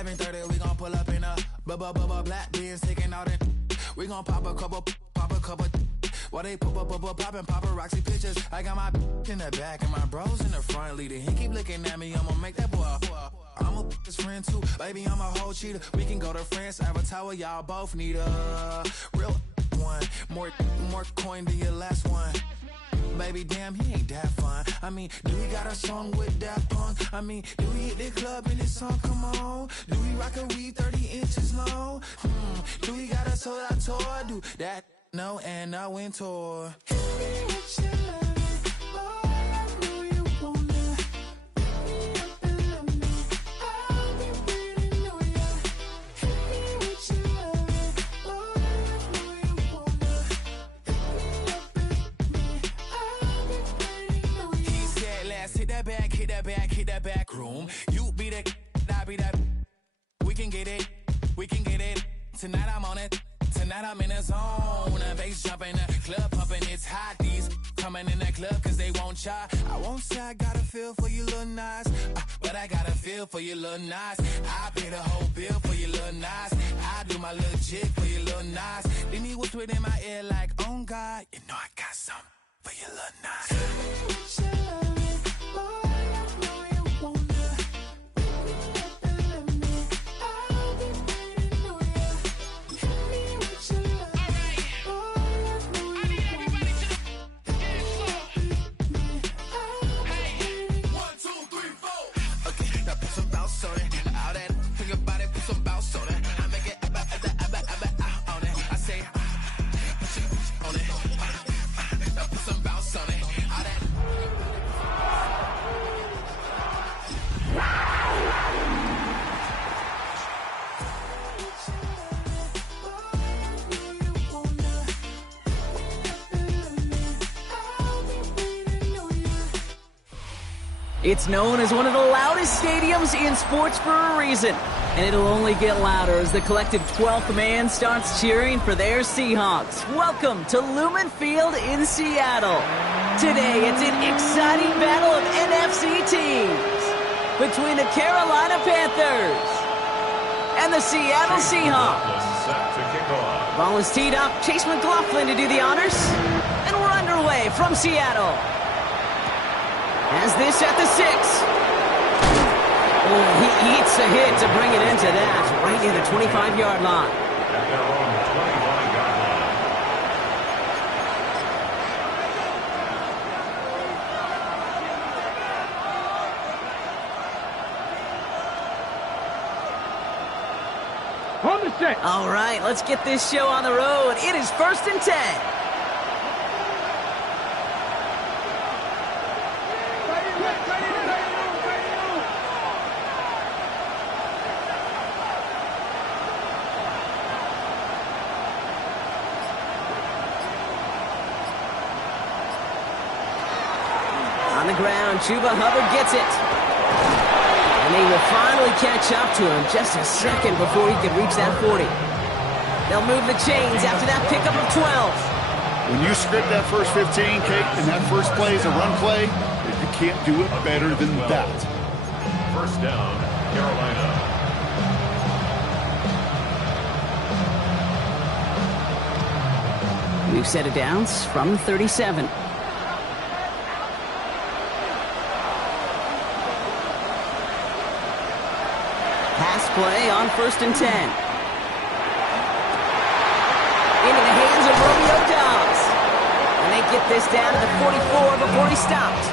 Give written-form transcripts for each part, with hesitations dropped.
11:30, we gon' pull up in a black beans, taking out it. We gon' pop a couple. While they poppin' paparazzi pictures. I got my in the back and my bros in the front leading. He keep looking at me, I'ma make that boy. I'm a his friend too, baby, I'm a whole cheater. We can go to France, Avatar, y'all both need a real one. More coin than your last one. Baby, damn, he ain't that fun. I mean, do he got a song with that punk? I mean, do he hit the club in this song? Come on. Do he rock a weave 30 inches long? Do he got a sold out tour? Do that? No, and I went tour. Hit that back room. You be that, I be that. We can get it. Tonight I'm on it. Tonight I'm in the zone. The bass jumping, the club pumping, it's hot. These coming in that club cause they won't try. I won't say I got a feel for you little nice, but I got a feel for you little nice. I pay the whole bill for you little nice. I do my little jig for you little nice. Then he whispered in my ear like, oh God, you know I got something for you little nice. It's known as one of the loudest stadiums in sports for a reason, and it'll only get louder as the collective 12th man starts cheering for their Seahawks. Welcome to Lumen Field in Seattle. Today, it's an exciting battle of NFC teams between the Carolina Panthers and the Seattle Seahawks. Ball is teed up. Chase McLaughlin to do the honors, and we're underway from Seattle. Has this at the 6. He eats a hit to bring it into that, right near the 25-yard line. At their own 25-yard line. On the set. All right, let's get this show on the road. It is 1st and 10. On the ground, Chuba Hubbard gets it. And they will finally catch up to him just a second before he could reach that 40. They'll move the chains after that pickup of 12. When you script that first 15, Kate, and that first play is a run play, you can't do it better than that. First down, Carolina. New set of downs from 37. Pass play on 1st and 10. Into the hands of Romeo Dobbs. And they get this down to the 44 before he stopped.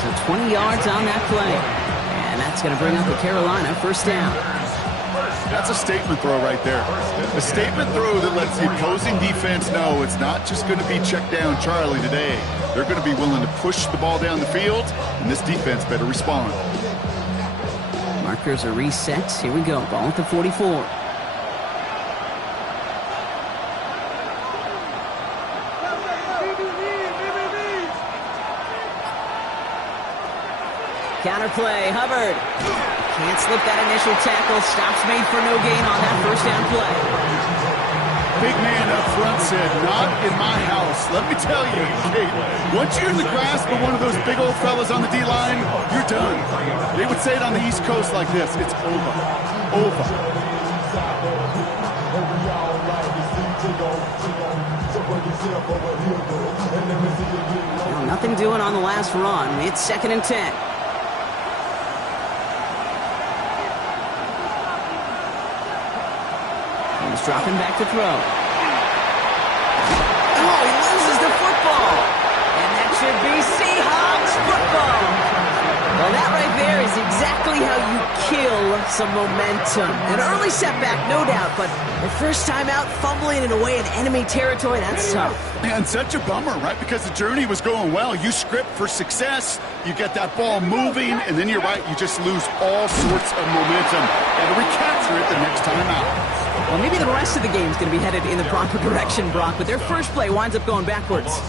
So 20 yards on that play. And that's going to bring up the Carolina first down. That's a statement throw right there. A statement throw that lets the opposing defense know it's not just going to be check down Charlie today. They're going to be willing to push the ball down the field, and this defense better respond. Markers are reset. Here we go. Ball at the 44. Counterplay, Hubbard. Can't slip that initial tackle. Stops made for no gain on that first down play. big man up front said, "Not in my house." Let me tell you, Kate, once you're in the grasp of one of those big old fellas on the D-line, you're done. They would say it on the East Coast like this: it's over. Over. Well, nothing doing on the last run. It's 2nd and 10. He's dropping back to throw. Oh, he loses the football. And that should be Seahawks football. Well, that right there is exactly how you kill some momentum. An early setback, no doubt, but the first time out, fumbling it away in enemy territory, that's tough. And such a bummer, right? Because the journey was going well. You script for success, you get that ball moving, and then you're right, you just lose all sorts of momentum. Got to recapture it the next time out. Well, maybe the rest of the game is going to be headed in the proper direction, Brock, but their first play winds up going backwards.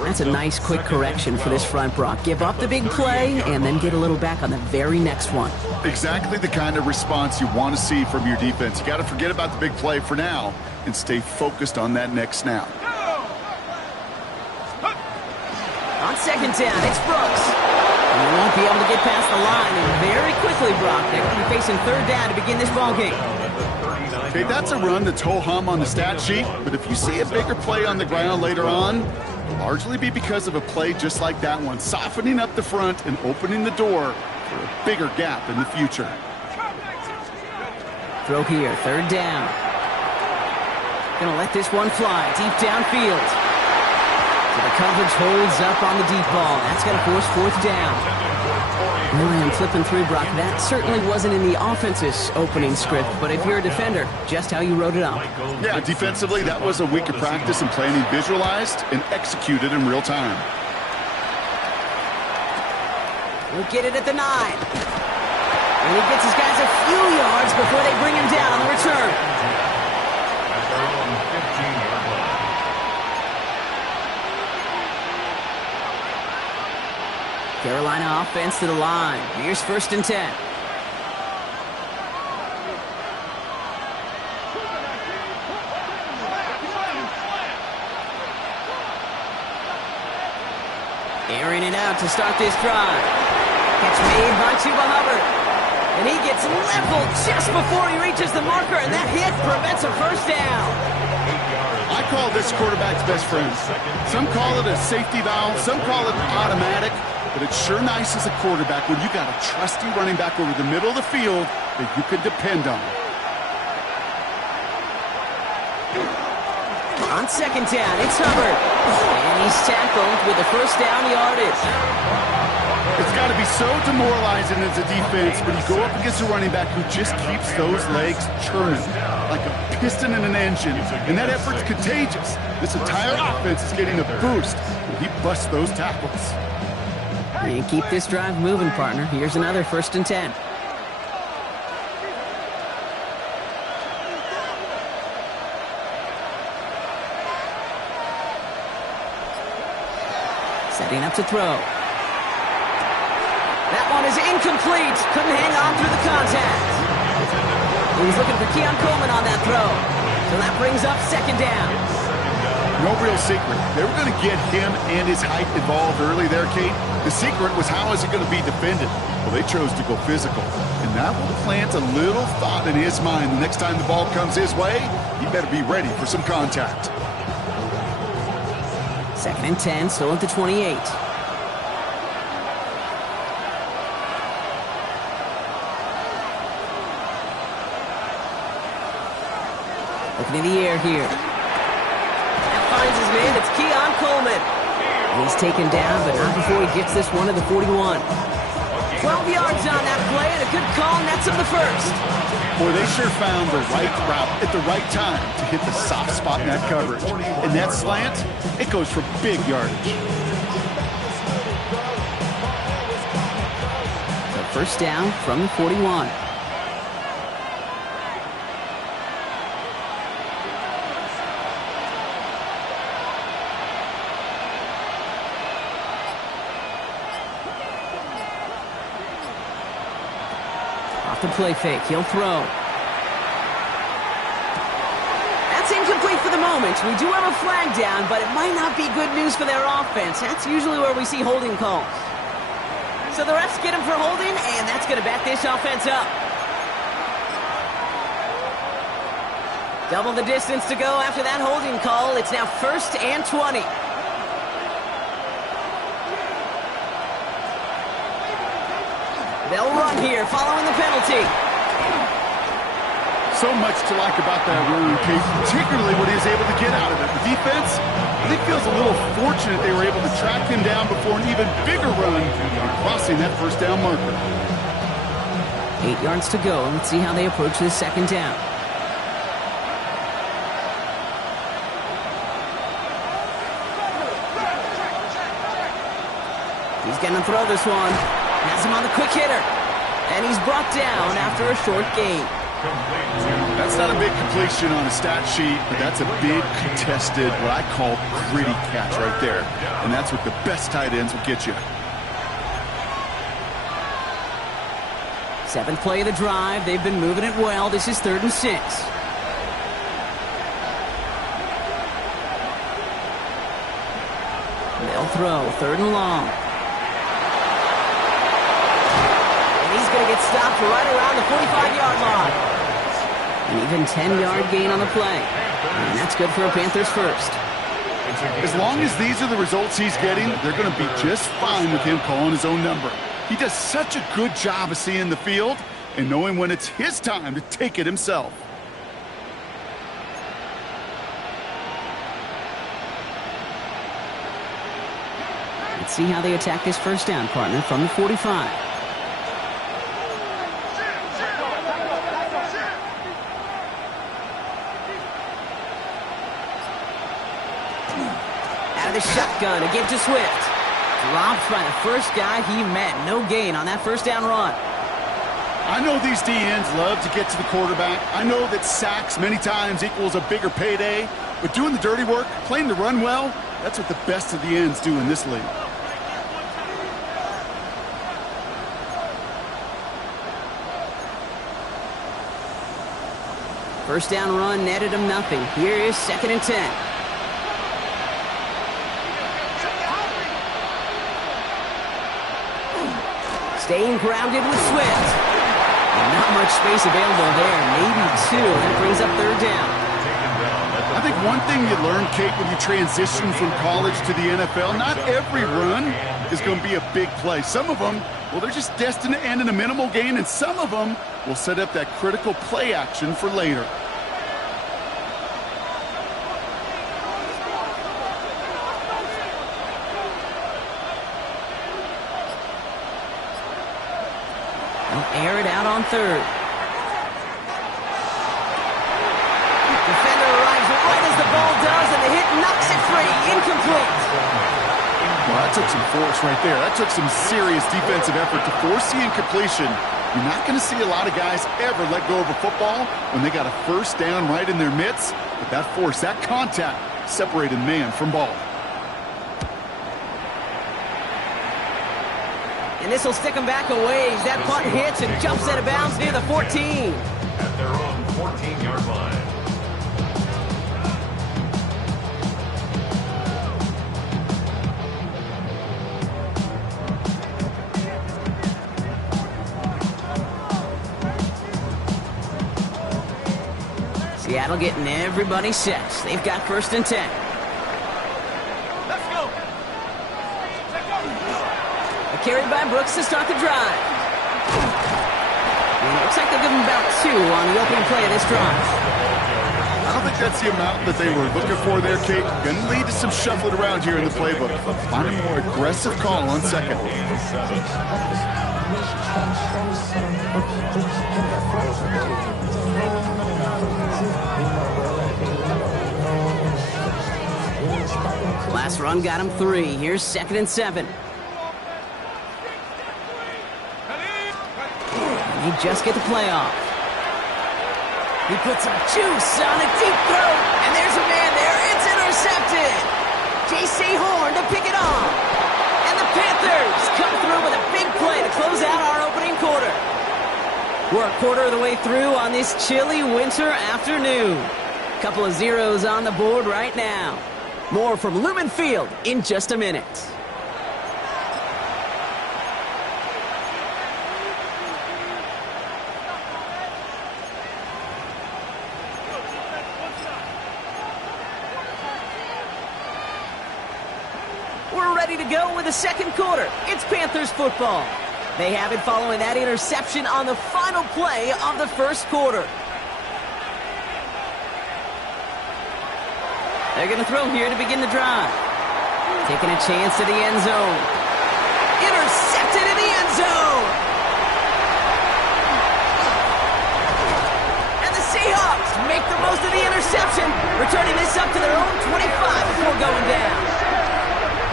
That's a nice, quick correction for this front, Brock. Give up the big play and then get a little back on the very next one. Exactly the kind of response you want to see from your defense. You got to forget about the big play for now and stay focused on that next snap. On 2nd down, it's Brooks. And they won't be able to get past the line, and very quickly, Brock, they're going to be facing 3rd down to begin this ballgame. Okay, that's a run that's ho-hum on the stat sheet, but if you see a bigger play on the ground later on, it'll largely be because of a play just like that one, softening up the front and opening the door for a bigger gap in the future. Throw here, 3rd down. Gonna let this one fly deep downfield. So the coverage holds up on the deep ball. That's gonna force 4th down. Really, I'm flipping through, Brock. That certainly wasn't in the offense's opening script, but if you're a defender, just how you wrote it up. Yeah, defensively, that was a week of practice and planning visualized and executed in real time. He'll get it at the 9. And he gets his guys a few yards before they bring him down on the return. At their own 15-yard line. Carolina offense to the line. Here's 1st and 10. Airing it out to start this drive. Catch made by Chuba Hubbard. And he gets leveled just before he reaches the marker, and that hit prevents a 1st down. I call this quarterback's best friend. Some call it a safety valve, some call it automatic, but it's sure nice as a quarterback when you got a trusty running back over the middle of the field that you can depend on. On 2nd down, it's Hubbard. And he's tackled with a 1st down yardage. It's got to be so demoralizing as a defense when you go up against a running back who just keeps those legs churning like a piston in an engine, and that effort's contagious. This entire offense is getting a boost when he busts those tackles. And keep this drive moving, partner. Here's another 1st and 10. Setting up to throw. That one is incomplete. Couldn't hang on through the contact. He was looking for Keon Coleman on that throw. So that brings up 2nd down. No real secret. They were going to get him and his height involved early there, Kate. The secret was how is it going to be defended? Well, they chose to go physical. And that will plant a little thought in his mind. The next time the ball comes his way, he better be ready for some contact. 2nd and 10, still at the 28. Looking in the air here. That finds his man. It's Keon Coleman. He's taken down, but not before he gets this one to the 41. 12 yards on that play, and a good call nets him the 1st. Boy, they sure found the right route at the right time to hit the soft spot in that coverage. And that slant, it goes for big yardage. So 1st down from the 41. Off the play fake, he'll throw. That's Incomplete for the moment. We do have a flag down, but it might not be good news for their offense. That's usually where we see holding calls. So the refs get him for holding, and that's going to back this offense up. Double the distance to go after that holding call. It's now 1st and 20. They'll run here following the penalty. So much to like about that run, Kate, particularly what he was able to get out of it. The defense, I think, feels a little fortunate they were able to track him down before an even bigger run and crossing that first down marker. 8 yards to go. Let's see how they approach this second down. He's going to throw this one. Has him on the quick hitter. And he's brought down after a short gain. That's not a big completion on a stat sheet, but that's a big contested, what I call gritty catch right there. And that's what the best tight ends will get you. 7th play of the drive. They've been moving it well. This is 3rd and 6. They'll throw 3rd and long. Going to get stopped right around the 45-yard line. An even 10-yard gain on the play. And that's good for a Panthers first. As long as these are the results he's getting, they're going to be just fine with him calling his own number. He does such a good job of seeing the field and knowing when it's his time to take it himself. Let's see how they attack this first down, partner, from the 45. The shotgun to give to Swift. Dropped by the first guy he met. No gain on that first down run. I know these DNs love to get to the quarterback. I know that sacks many times equals a bigger payday. But doing the dirty work, playing the run well, that's what the best of the ends do in this league. First down run netted him nothing. Here is 2nd and 10. Staying grounded with Swift. And not much space available there. Maybe 2. That brings up 3rd down. I think one thing you learn, Kate, when you transition from college to the NFL, not every run is going to be a big play. Some of them, well, they're just destined to end in a minimal gain, and some of them will set up that critical play action for later. Air it out on 3rd. Defender arrives right as the ball does, and the hit knocks it free. Incomplete. Well, that took some force right there. That took some serious defensive effort to force the incompletion. You're not going to see a lot of guys ever let go of a football when they got a first down right in their midst. But that force, that contact, separated man from ball. And this will stick him back a ways. That punt hits and jumps out of bounds near the 14. At their own 14-yard line. Seattle getting everybody set. They've got 1st and 10. Carried by Brooks to start the drive. And it looks like they'll give him about 2 on the opening play of this drive. I don't think that's the amount that they were looking for there, Kate. Going to lead to some shuffling around here in the playbook. Find a more aggressive call on 2nd. Last run got him 3. Here's 2nd and 7. He just get the play off. He puts some juice on a deep throw, and there's a man there. It's intercepted. J.C. Horn to pick it off. And the Panthers come through with a big play to close out our opening quarter. We're a quarter of the way through on this chilly winter afternoon. Couple of zeros on the board right now. More from Lumen Field in just a minute. We're ready to go with the second quarter. It's Panthers football. They have it following that interception on the final play of the first quarter. They're going to throw here to begin the drive. Taking a chance to the end zone. Intercepted in the end zone. And the Seahawks make the most of the interception, returning this up to their own 25 before going down.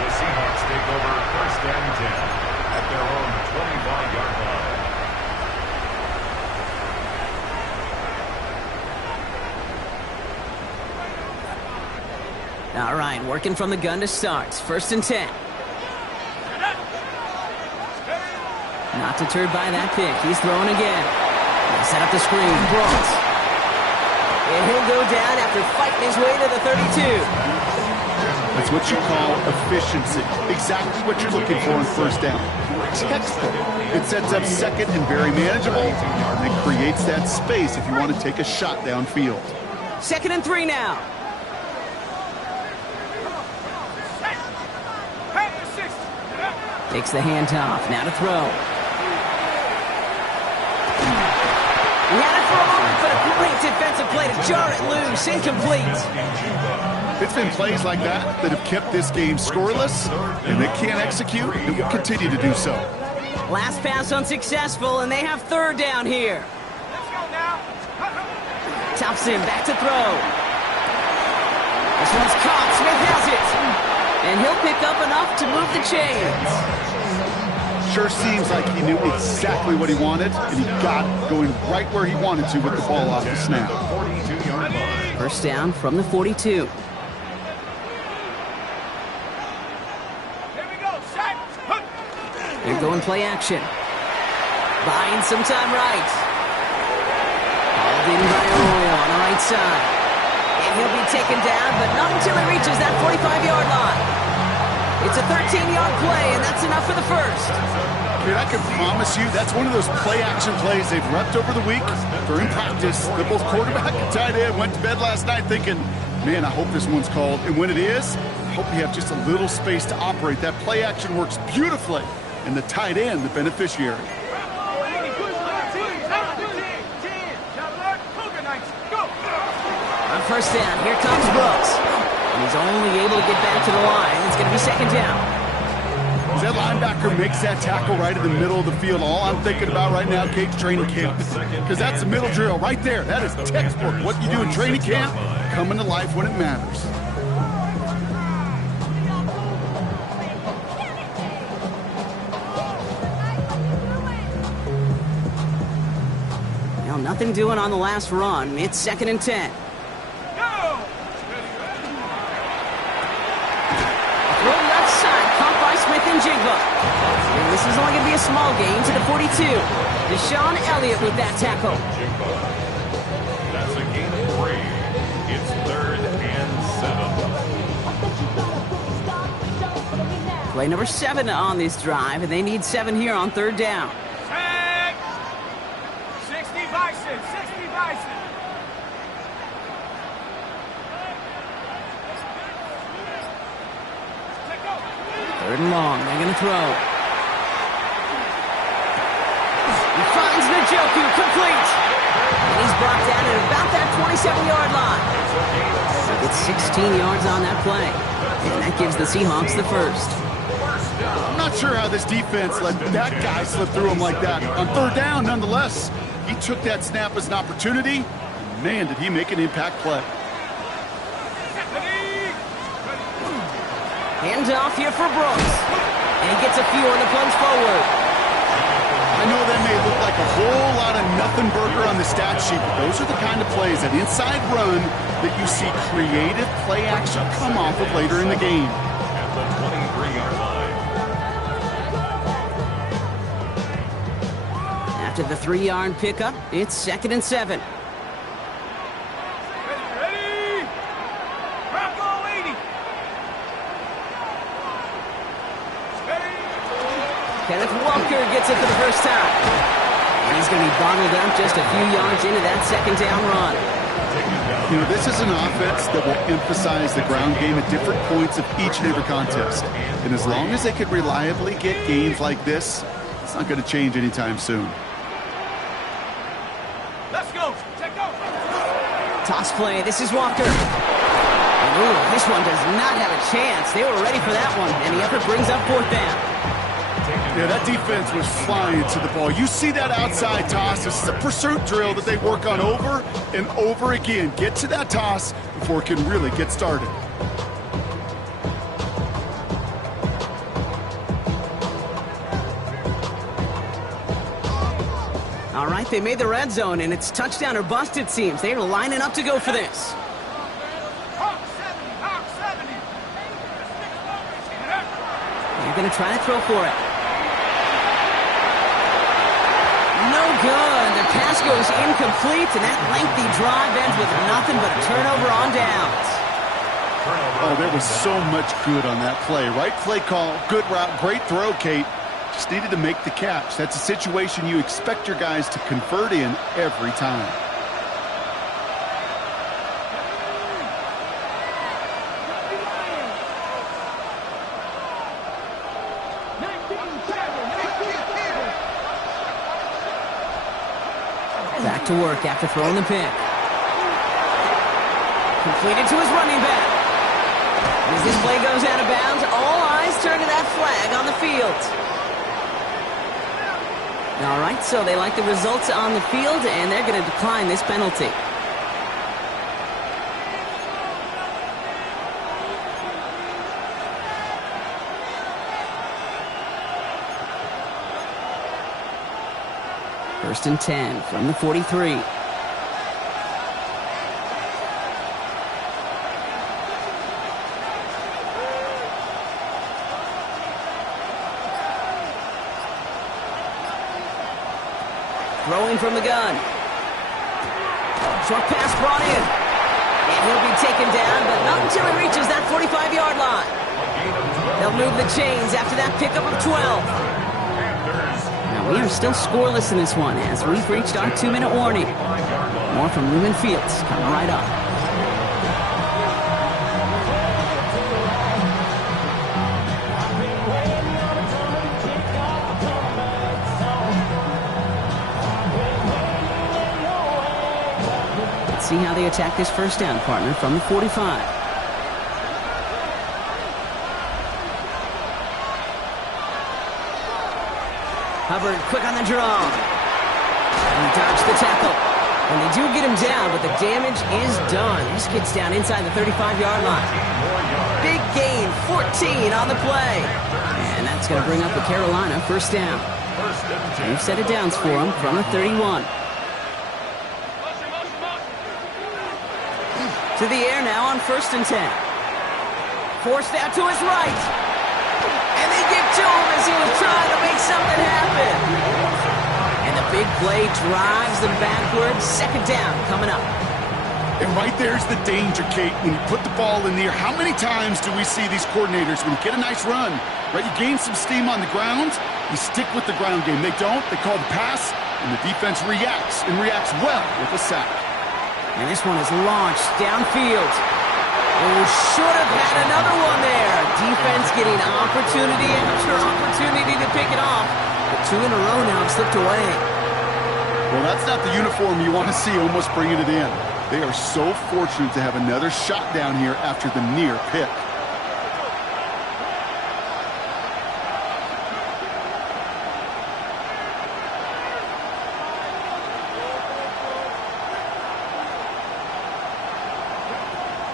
The Seahawks take over first and 10 at their own 25-yard line. All right, working from the gun to start. First and 10. Not deterred by that pick. He's throwing again. They set up the screen. Brooks. And he'll go down after fighting his way to the 32. That's what you call efficiency. Exactly what you're looking for in first down. Textbook. It sets up second and very manageable, and it creates that space if you want to take a shot downfield. Second and 3 now. Takes the handoff. Now to throw. He had it for a moment, but a great defensive play to jar it loose. Incomplete. It's been plays like that that have kept this game scoreless, and they can't execute. It will continue to do so. Last pass unsuccessful, and they have third down here. Let's go now. Thompson back to throw. This one's caught. Smith has it. And he'll pick up enough to move the chains. Sure seems like he knew exactly what he wanted, and he got it going right where he wanted to with the ball off the snap. 42-yard line. First down from the 42. Here we go. Set. They're going play action. Buying some time right. Hauled in by Arroyo on the right side. And he'll be taken down, but not until he reaches that 45-yard line. It's a 13-yard play, and that's enough for the first. Dude, I can promise you that's one of those play-action plays they've repped over the week. During practice, the both quarterback and tight end went to bed last night thinking, man, I hope this one's called. And when it is, I hope you have just a little space to operate. That play-action works beautifully, and the tight end, the beneficiary. On first down, here comes Brooks. And he's only able to get back to the line. It's going to be second down. As that linebacker makes that tackle right in the middle of the field, all I'm thinking about right now, Kate's training camp. Because that's the middle drill right there. That is textbook. What you do in training camp, coming to life when it matters. Now, nothing doing on the last run. It's second and 10. And Jigba. And this is only going to be a small gain to the 42. Deshaun Elliott with that tackle. That's a gain of 3. It's third and 7. Play number 7 on this drive, and they need 7 here on third down. 60 Bison, 60 Bison. Third and long, they're going to throw. He finds Njoku, complete. And he's brought down at about that 27-yard line. He gets 16 yards on that play. And that gives the Seahawks the first. I'm not sure how this defense let that guy slip through him like that. On third down, nonetheless, he took that snap as an opportunity. Man, did he make an impact play. Hand off here for Brooks. And he gets a few on the plunge forward. I know that may look like a whole lot of nothing burger on the stat sheet, but those are the kind of plays, that inside run, that you see creative play action come off of later in the game. At the 23-yard line. After the 3-yard pickup, it's second and 7. Ready? Kenneth Walker gets it for the first time. And he's going to be bottled up just a few yards into that second down run. You know, this is an offense that will emphasize the ground game at different points of each and every contest. And as long as they can reliably get gains like this, it's not going to change anytime soon. Let's go. Check out. Toss play. This is Walker. And ooh, this one does not have a chance. They were ready for that one, and the effort brings up fourth down. Yeah, that defense was flying to the ball. You see that outside toss. This is a pursuit drill that they work on over and over again. Get to that toss before it can really get started. All right, they made the red zone, and it's touchdown or bust, it seems. They're lining up to go for this. Hawk 70. They're going to try to throw for it. No good. The pass goes incomplete, and that lengthy drive ends with nothing but a turnover on downs. Oh, there was so much good on that play. Right play call, good route, great throw, Kate. Just needed to make the catch. That's a situation you expect your guys to convert in every time. Back to work after throwing the pick. Completed to his running back. As this play goes out of bounds, all eyes turn to that flag on the field. All right, so they like the results on the field, and they're going to decline this penalty. First and 10 from the 43. Throwing from the gun. Short pass brought in. And he'll be taken down, but not until he reaches that 45-yard line. They'll move the chains after that pickup of 12. Now we are still scoreless in this one as we've reached our 2-minute warning. More from Lumen Fields coming right up. See how they attack this first down, partner, from the 45. Hubbard quick on the draw. And he dodged the tackle. And they do get him down, but the damage is done. This gets down inside the 35-yard line. Big gain, 14 on the play. And that's going to bring up the Carolina first down. They've set it downs for him from the 31. To the air now on first and 10. Forced out to his right. And they get to him as he was trying to make something happen. And the big play drives them backwards. Second down coming up. And right there's the danger, Kate, when you put the ball in the air. How many times do we see these coordinators, when you get a nice run, right, you gain some steam on the ground, you stick with the ground game. They don't. They call the pass, and the defense reacts, and reacts well with a sack. And this one is launched downfield. Oh, should have had another one there. Defense getting opportunity after opportunity to pick it off. But 2 in a row now have slipped away. Well, that's not the uniform you want to see almost bringing it in. They are so fortunate to have another shot down here after the near pick.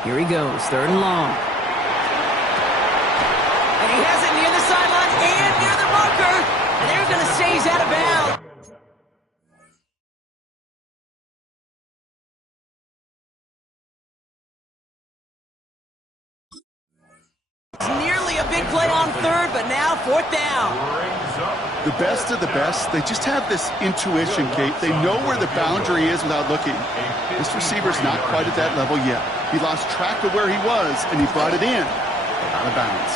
Here he goes, third and long. And he has it near the sideline and near the marker. And they're going to say he's out of bounds. Nearly a big play on third, but now fourth down. The best of the best, they just have this intuition, Kate. They know where the boundary is without looking. This receiver's not quite at that level yet. He lost track of where he was, and he brought it in out of bounds.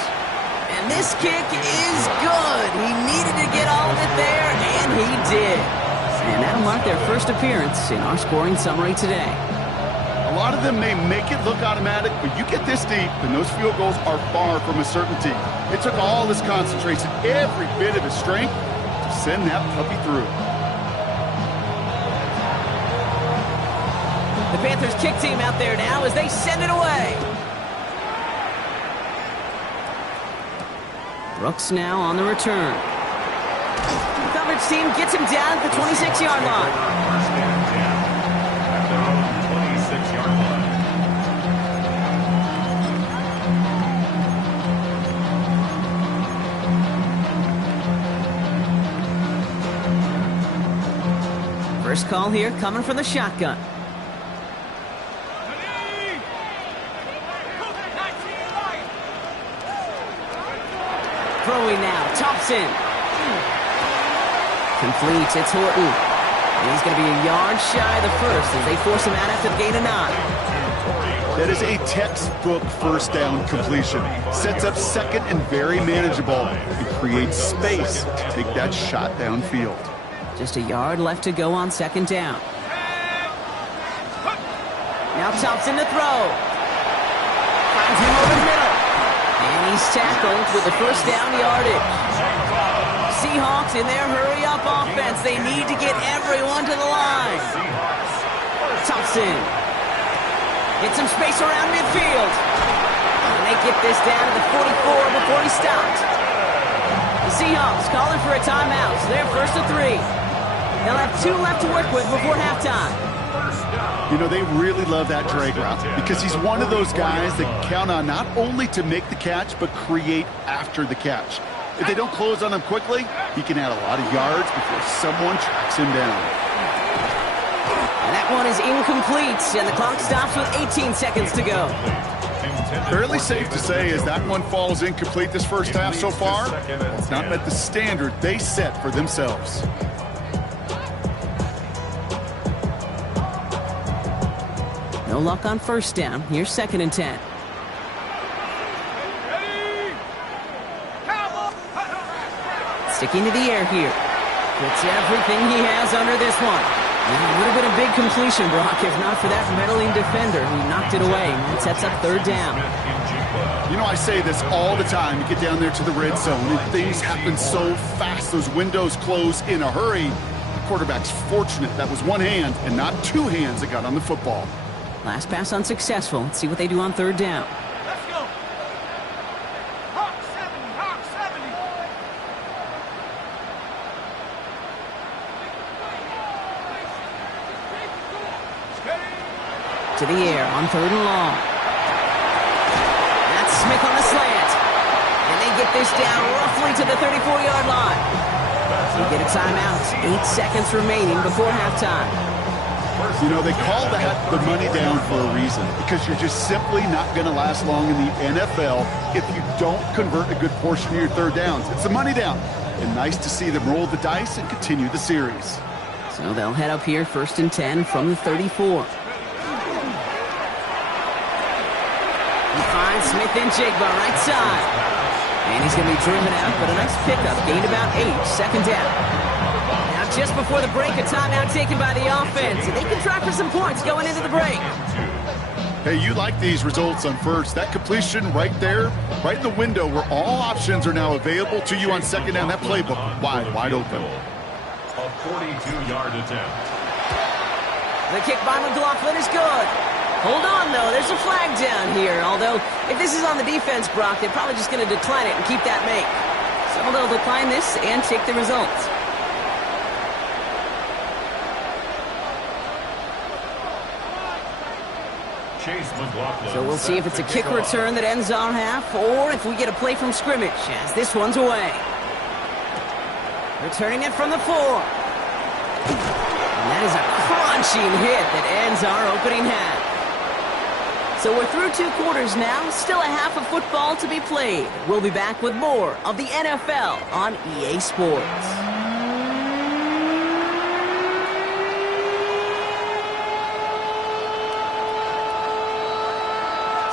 And this kick is good. He needed to get all of it there, and he did. And that'll mark their first appearance in our scoring summary today. A lot of them may make it look automatic, but you get this deep, and those field goals are far from a certainty. It took all his concentration, every bit of his strength, to send that puppy through. The Panthers kick team out there now as they send it away. Brooks now on the return. The coverage team gets him down at the 26-yard line. First and 10 at their own 26-yard line. First call here coming from the shotgun. Throwing now, Thompson. Complete, it's Horton. And he's going to be a yard shy of the first as they force him out after the gain of 9. That is a textbook first down completion. Sets up second and very manageable and creates space to take that shot downfield. Just a yard left to go on second down. Now Thompson to throw. Finds him over the middle. And he's tackled with the first down yardage. Seahawks in their hurry-up offense. They need to get everyone to the line. Thompson hits some space around midfield. And they get this down to the 44 before he stopped. The Seahawks calling for a timeout. So they're first and 3. They'll have 2 left to work with before halftime. You know, they really love that drag route because he's one of those guys that count on not only to make the catch, but create after the catch. If they don't close on him quickly, he can add a lot of yards before someone tracks him down. And that one is incomplete, and the clock stops with 18 seconds to go. Fairly safe to say as that one falls incomplete this first half so far, it's not met the standard they set for themselves. No luck on first down. Here's second and 10. Sticking to the air here. Puts everything he has under this one. And it would have been a big completion, Brock, if not for that meddling defender who knocked it away. And it sets up third down. You know, I say this all the time. You get down there to the red zone, and things happen so fast. Those windows close in a hurry. The quarterback's fortunate that was one hand and not 2 hands that got on the football. Last pass unsuccessful. Let's see what they do on third down. Let's go. Hawk 70, Hawk 70. To the air on third and long. That's Smith on the slant. And they get this down roughly to the 34-yard line. They get a timeout. 8 seconds remaining before halftime. You know, they call that the money down for a reason because you're just simply not going to last long in the NFL if you don't convert a good portion of your third downs. It's the money down. And nice to see them roll the dice and continue the series. So they'll head up here first and 10 from the 34. He finds Smith and Jigba right side. And he's going to be driven out, but a nice pickup. Gained about 8, second down. Now just before the break, a timeout taken by the offense. And they can try for some points going into the break. Hey, you like these results on first. That completion right there, right in the window where all options are now available to you on second down. That playbook wide open. A 42-yard attempt. The kick by McLaughlin is good. Hold on, though. There's a flag down here. Although, if this is on the defense, Brock, they're probably just going to decline it and keep that make. So they'll decline this and take the results. So we'll see if it's a kick return that ends our half or if we get a play from scrimmage as this one's away. Returning it from the 4. And that is a crunching hit that ends our opening half. So we're through 2 quarters now, still a half of football to be played. We'll be back with more of the NFL on EA Sports.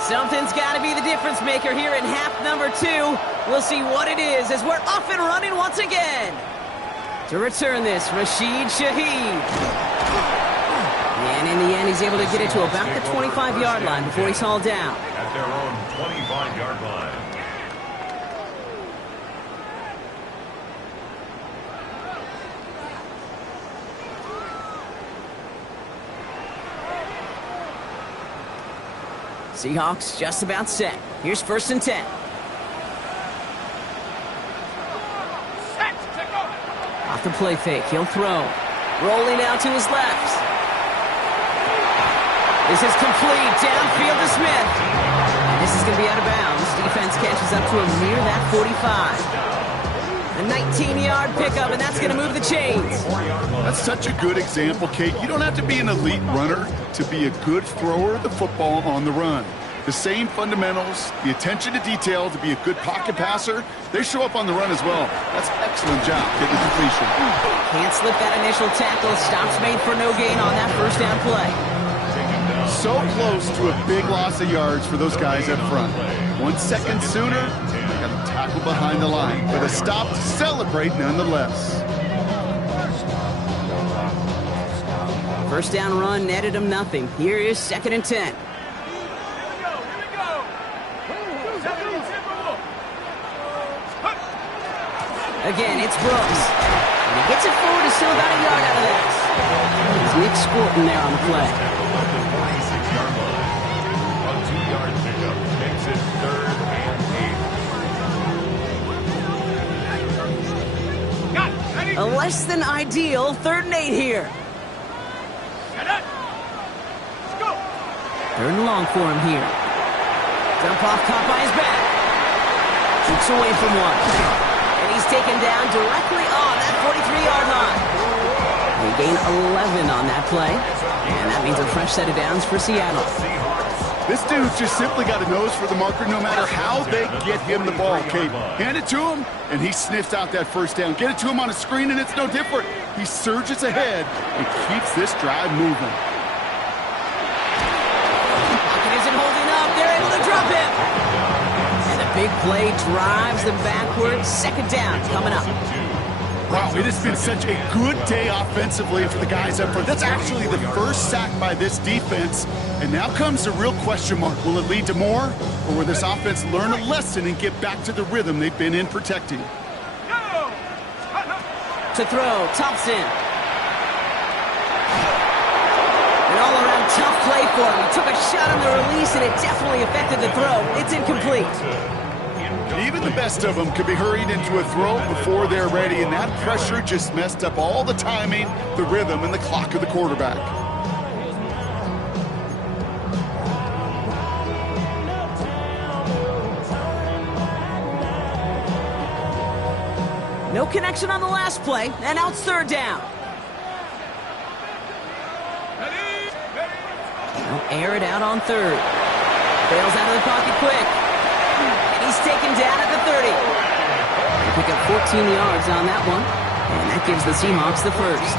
Something's got to be the difference maker here in half number 2. We'll see what it is as we're off and running once again. To return this, Rashid Shaheed. And in the end, he's able to get it to about the 25-yard line before he's hauled down. At their own 25-yard line. Seahawks just about set. Here's 1st and 10. Off the play fake, he'll throw. Rolling out to his left. This is complete, downfield to Smith. And this is going to be out of bounds. Defense catches up to him near that 45. A 19-yard pickup, and that's going to move the chains. That's such a good example, Kate. You don't have to be an elite runner to be a good thrower of the football on the run. The same fundamentals, the attention to detail to be a good pocket passer, they show up on the run as well. That's an excellent job getting the completion. Can't slip that initial tackle. Stops made for no gain on that 1st down play. So close to a big loss of yards for those guys up front. 1 second sooner, they got to tackle behind the line. But a stop to celebrate nonetheless. 1st down run netted him nothing. Here is 2nd and 10. Again, it's Brooks. And he gets it forward, is still about a yard out of this. It's Nick Scorton there on the play. At the 46-yard line. A 2-yard pickup makes it 3rd and 8. A less than ideal 3rd and 8 here. 3rd and long for him here. Dump off, caught by his back. Shoots away from one. And he's taken down directly on that 43-yard line. They gain 11 on that play. And that means a fresh set of downs for Seattle. This dude's just simply got a nose for the marker no matter how they get him the ball, Kate. Hand it to him, and he sniffs out that 1st down. Get it to him on a screen, and it's no different. He surges ahead and keeps this drive moving. Pocket isn't holding up. They're able to drop him. And the big play drives them backwards. 2nd down coming up. Wow, it has been such a good day offensively for the guys up front. That's actually the 1st sack by this defense. And now comes the real question mark. Will it lead to more? Or will this offense learn a lesson and get back to the rhythm they've been in protecting? To throw, Thompson. An all-around tough play for him. He took a shot on the release, and it definitely affected the throw. It's incomplete. Even the best of them could be hurried into a throw before they're ready, and that pressure just messed up all the timing, the rhythm, and the clock of the quarterback. No connection on the last play, and now it's 3rd down. They'll air it out on 3rd. Bails out of the pocket quick. And he's taken down at the 30. They pick up 14 yards on that one, and that gives the Seahawks the 1st.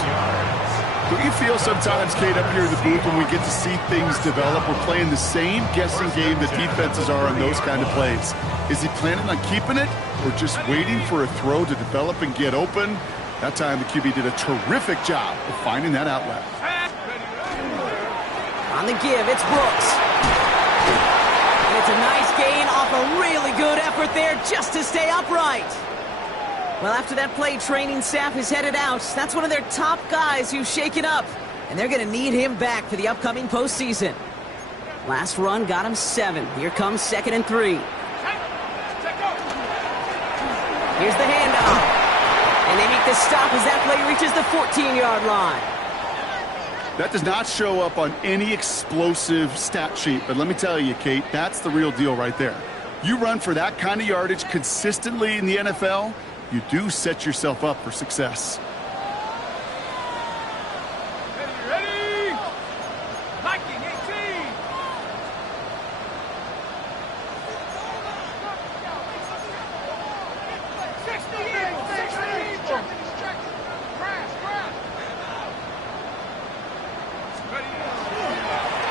Do you feel sometimes, Kate, up here in the booth when we get to see things develop, we're playing the same guessing game that defenses are on those kind of plays? Is he planning on keeping it or just waiting for a throw to develop and get open? That time the QB did a terrific job of finding that outlet. On the give, it's Brooks. And it's a nice gain off a really good effort there just to stay upright. Well, after that play, training staff is headed out. That's one of their top guys who's shaken up. And they're going to need him back for the upcoming postseason. Last run got him 7. Here comes 2nd and 3. Here's the handoff. And they make the stop as that play reaches the 14-yard line. That does not show up on any explosive stat sheet, but let me tell you, Kate, that's the real deal right there. You run for that kind of yardage consistently in the NFL, you do set yourself up for success. Ready? Viking 18.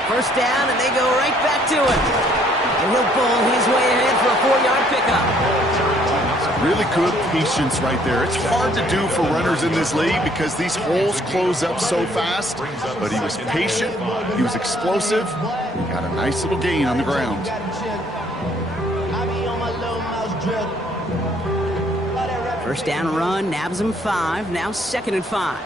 First down, and they go right back to it. And he'll pull his way ahead for a 4-yard pickup. Really good patience right there. It's hard to do for runners in this league because these holes close up so fast. But he was patient. He was explosive. He got a nice little gain on the ground. First down run, nabs him 5. Now 2nd and 5.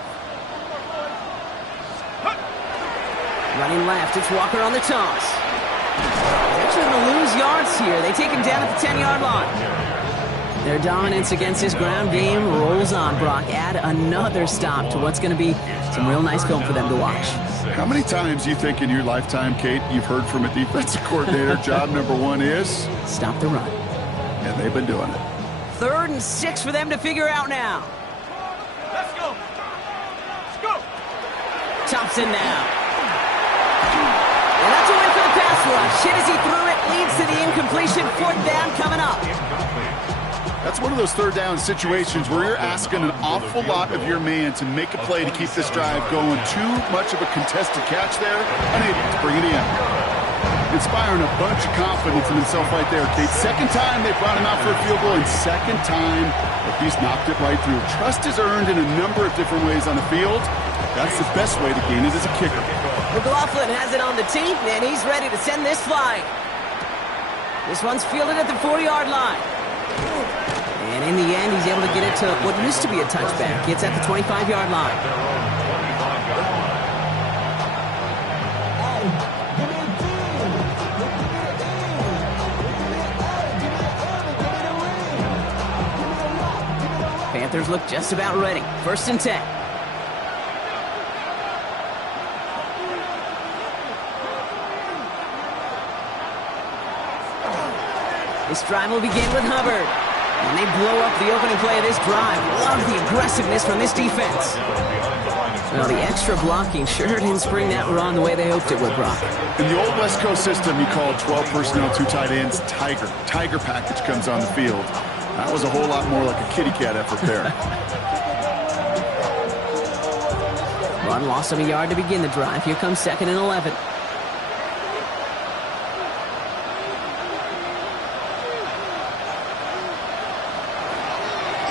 Running left, it's Walker on the toss. He's actually going to lose yards here. They take him down at the 10-yard line. Their dominance against this ground game rolls on, Brock. Add another stop to what's going to be some real nice film for them to watch. How many times you think in your lifetime, Kate, you've heard from a defensive coordinator, job number 1 is? Stop the run. And they've been doing it. 3rd and 6 for them to figure out now. Let's go. Let's go. Thompson now. And that's a win for the pass rush. Hit as he threw it, leads to the incompletion. 4th down coming up. That's one of those 3rd down situations where you're asking an awful lot of your man to make a play to keep this drive going. Too much of a contested catch there, unable to bring it in. Inspiring a bunch of confidence in himself right there, Kate. 2nd time they brought him out for a field goal, and 2nd time that he's knocked it right through. Trust is earned in a number of different ways on the field. That's the best way to gain it as a kicker. McLaughlin has it on the tee, and he's ready to send this flying. This one's fielded at the 4-yard line. And in the end, he's able to get it to what used to be a touchback. It's at the 25-yard line. Panthers look just about ready. 1st and 10. This drive will begin with Hubbard. And they blow up the opening play of this drive. Love the aggressiveness from this defense. Well, the extra blocking sure didn't spring that run the way they hoped it would, Brock. In the old West Coast system, you called 12 personnel, 2 tight ends, Tiger. Tiger package comes on the field. That was a whole lot more like a kitty cat effort there. Run loss of a yard to begin the drive. Here comes 2nd and 11.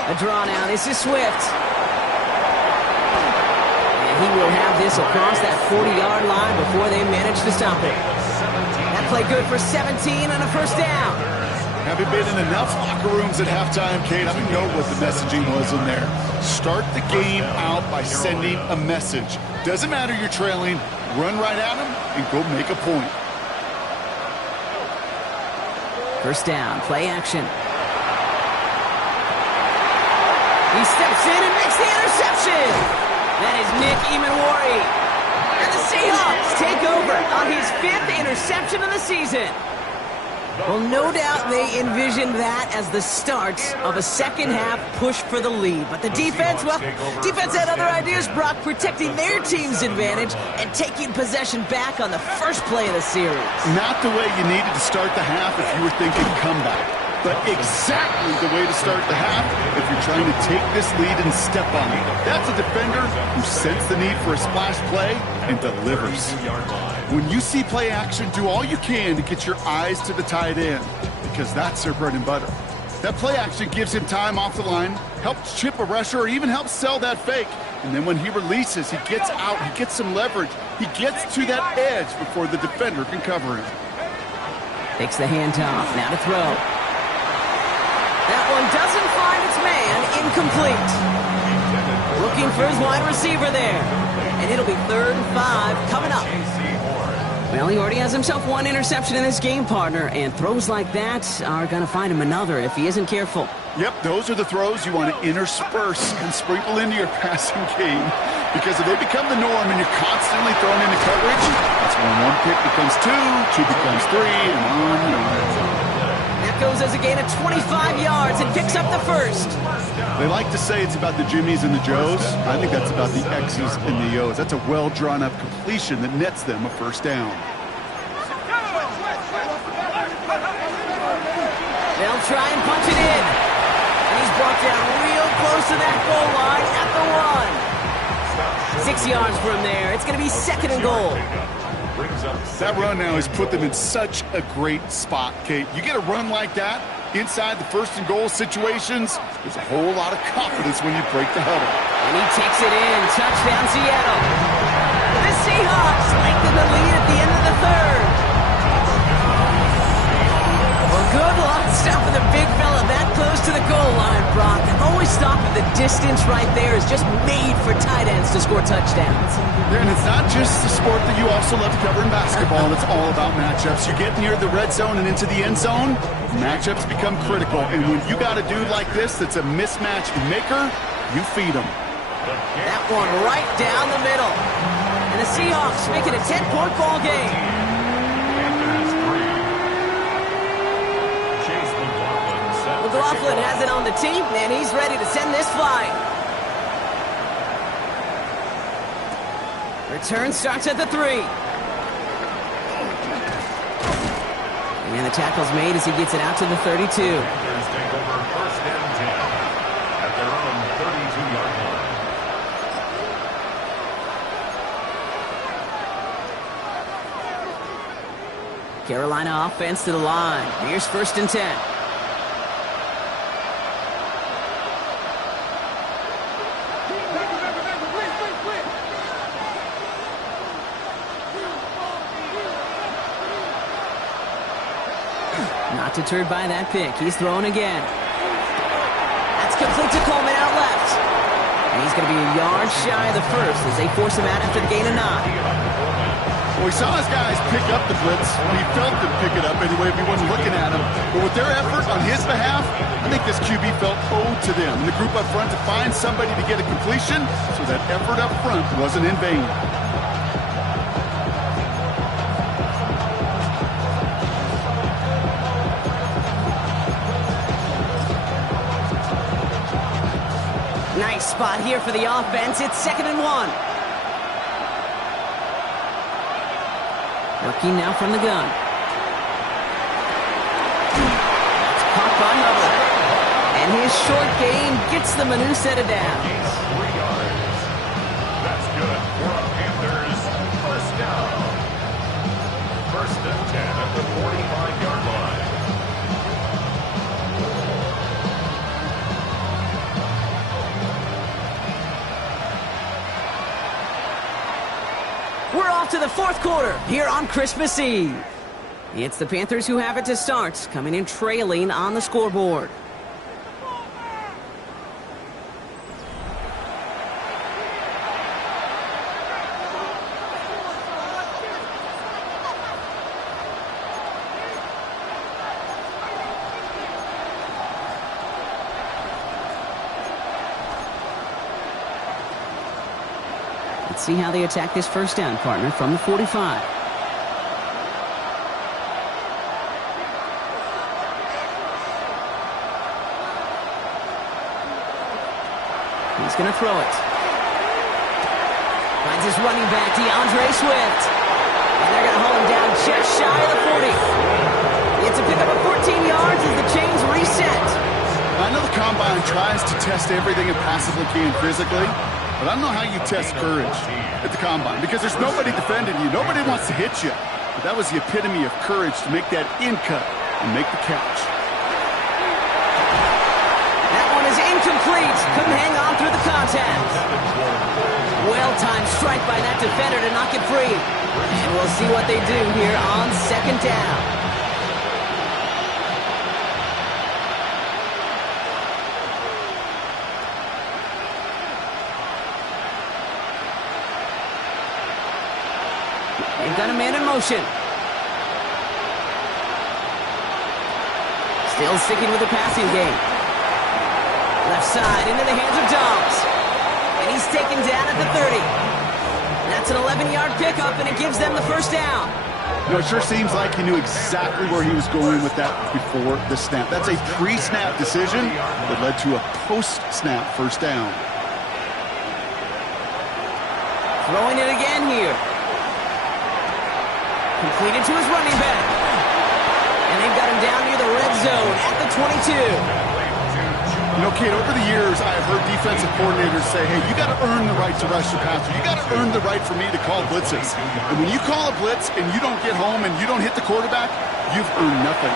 A draw now. This is Swift. And he will have this across that 40-yard line before they manage to stop it. That play good for 17 and a 1st down. Having been in enough locker rooms at halftime, Kate, I know what the messaging was in there. Start the game out by sending a message. Doesn't matter you're trailing, run right at them and go make a point. 1st down, play action. He steps in and makes the interception. That is Nick Emanwari. And the Seahawks take over on his 5th interception of the season. Well, no doubt they envisioned that as the start of a second-half push for the lead. But the defense, well, defense had other ideas, Brock, protecting their team's advantage and taking possession back on the first play of the series. Not the way you needed to start the half if you were thinking comeback, but exactly the way to start the half if you're trying to take this lead and step on it. That's a defender who sensed the need for a splash play and delivers. When you see play action, do all you can to get your eyes to the tight end because that's their bread and butter. That play action gives him time off the line, helps chip a rusher, or even helps sell that fake. And then when he releases, he gets out, he gets some leverage. He gets to that edge before the defender can cover him. Takes the handoff, now to throw. That one doesn't find its man, incomplete. Looking for his wide receiver there. And it'll be 3rd and 5 coming up. Well, he already has himself 1 interception in this game, partner, and throws like that are going to find him another if he isn't careful. Yep, those are the throws you want to intersperse and sprinkle into your passing game because if they become the norm and you're constantly thrown into coverage, that's when 1 pick becomes 2, 2 becomes 3, and on and on. That goes as a gain of 25 yards and picks up the 1st. They like to say it's about the Jimmies and the Joes. I think that's about the X's and the O's. That's a well-drawn-up completion that nets them a 1st down. They'll try and punch it in. And he's brought down real close to that goal line at the 1. 6 yards from there. It's going to be 2nd and goal. That run now has put them in such a great spot, Kate. You get a run like that, inside the first and goal situations, there's a whole lot of confidence when you break the huddle. And he takes it in. Touchdown, Seattle. The Seahawks lengthen the lead at the end of the third. Well, good luck stopping the big fella that close to the goal line, Brock. Always stop at the distance right there is just made for tight ends to score touchdowns. And it's not just the sport that you also love to cover in basketball. It's all about matchups. You get near the red zone and into the end zone, matchups become critical. And when you got a dude like this that's a mismatch maker, you feed him. That one right down the middle. And the Seahawks make it a 10-point ball game. McLaughlin has it on the team, and he's ready to send this flying. Return starts at the 3. And the tackle's made as he gets it out to the 32. Take over first and 10 at their own 32-yard line. Carolina offense to the line. Here's first and 10. Not deterred by that pick. He's throwing again. That's complete to Coleman out left. And he's going to be a yard shy of the first as they force him out after the gain of 9. Well, we saw his guys pick up the blitz. He felt them pick it up anyway if he wasn't looking at him. But with their effort on his behalf, I think this QB felt owed to them. And the group up front to find somebody to get a completion so that effort up front wasn't in vain. Nice spot here for the offense. It's 2nd and 1. Working now from the gun. That's caught by Hubbard. And his short gain gets them a new set of downs. 3 yards. That's good for a Panthers first down. First and 10 at the 45-yard line. We're off to the 4th quarter here on Christmas Eve. It's the Panthers who have it to start, coming in trailing on the scoreboard. Let's see how they attack this first down, partner, from the 45. He's going to throw it. Finds his running back, DeAndre Swift. And they're going to hold him down just shy of the 40. It's a pickup of 14 yards as the chains reset. I know the Combine tries to test everything it possibly can physically, but I don't know how you test courage at the Combine because there's nobody defending you. Nobody wants to hit you. But that was the epitome of courage to make that in cut and make the catch. That one is incomplete. Couldn't hang on through the contact. Well-timed strike by that defender to knock it free. And we'll see what they do here on 2nd down. They've got a man in motion. Still sticking with the passing game. Left side into the hands of Dobbs. And he's taken down at the 30. That's an 11-yard pickup, and it gives them the first down. You know, it sure seems like he knew exactly where he was going with that before the snap. That's a pre-snap decision that led to a post-snap first down. Throwing it again here. Completed to his running back. And they've got him down near the red zone at the 22. You know, Kate, over the years, I've heard defensive coordinators say, hey, you got to earn the right to rush the passer. You got to earn the right for me to call blitzes. And when you call a blitz and you don't get home and you don't hit the quarterback, you've earned nothing.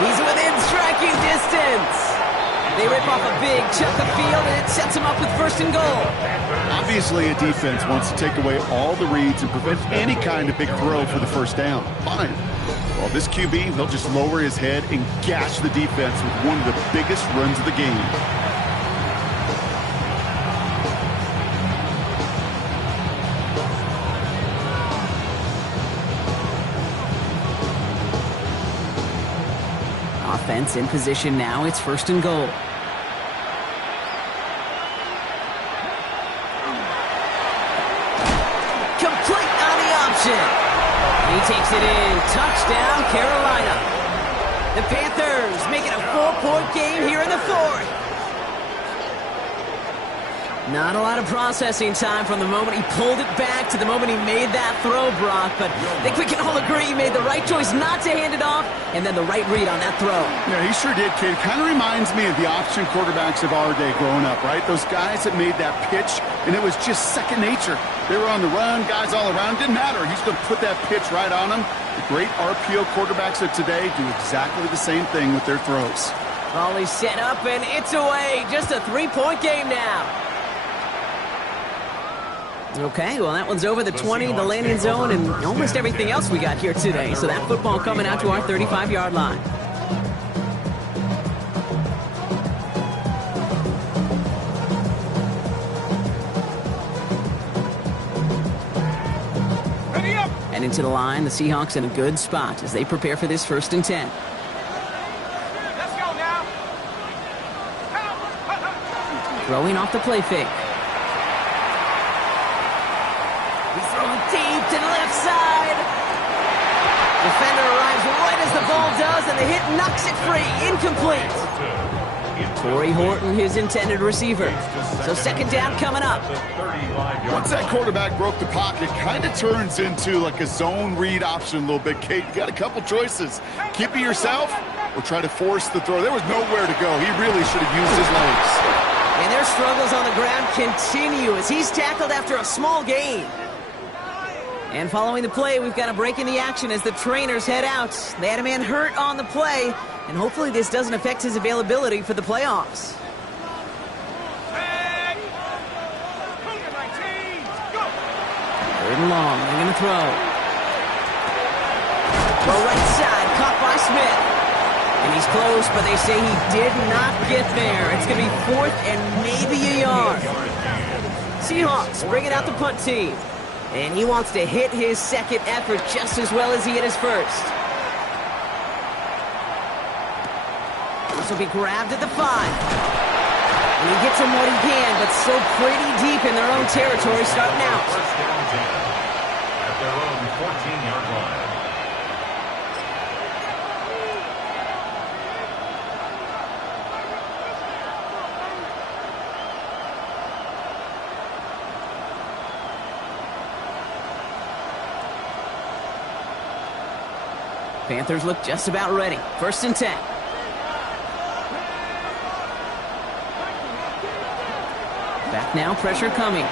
He's within striking distance. They rip off a big chunk of field, and it sets him up with 1st and goal. Obviously, a defense wants to take away all the reads and prevent any kind of big throw for the 1st down. Fine. Well, this QB, he'll just lower his head and gash the defense with one of the biggest runs of the game. Offense in position now. It's 1st and goal. Complete on the option. He takes it in. Touchdown, Carolina. The Panthers making a 4-point game here in the 4th. Not a lot of processing time from the moment he pulled it back to the moment he made that throw, Brock. But I think we can all agree he made the right choice not to hand it off, and then the right read on that throw. Yeah, he sure did, kid. Kind of reminds me of the option quarterbacks of our day growing up, right? Those guys that made that pitch, and it was just second nature. They were on the run, guys all around. Didn't matter. He's going to put that pitch right on them. The great RPO quarterbacks of today do exactly the same thing with their throws. Ball is set up, and it's away. Just a 3-point game now. Okay, well, that one's over the 20, the landing zone, and almost everything else we got here today. So that football coming out to our 35-yard line. Ready up. And into the line, the Seahawks in a good spot as they prepare for this 1st and 10. Let's go now. Throwing off the play fake. He's throwing deep to the left side. Defender arrives right as the ball does, and the hit knocks it free. Incomplete. Torrey Horton, his intended receiver. So 2nd down coming up. Once that quarterback broke the pocket, kind of turns into like a zone read option a little bit. Kate, you got a couple choices. Keep it yourself or try to force the throw. There was nowhere to go. He really should have used his legs. And their struggles on the ground continue as he's tackled after a small gain. And following the play, we've got a break in the action as the trainers head out. They had a man hurt on the play, and hopefully this doesn't affect his availability for the playoffs. Third and long, they're going to throw. Throw right side, caught by Smith. And he's close, but they say he did not get there. It's going to be 4th and maybe a yard. Seahawks bringing out the punt team. And he wants to hit his 2nd effort just as well as he hit his 1st. This will be grabbed at the 5. And he gets him what he can, but still pretty deep in their own territory starting out. First down 10 at their own 14-yard line. Panthers look just about ready. 1st and 10. Back now, pressure coming.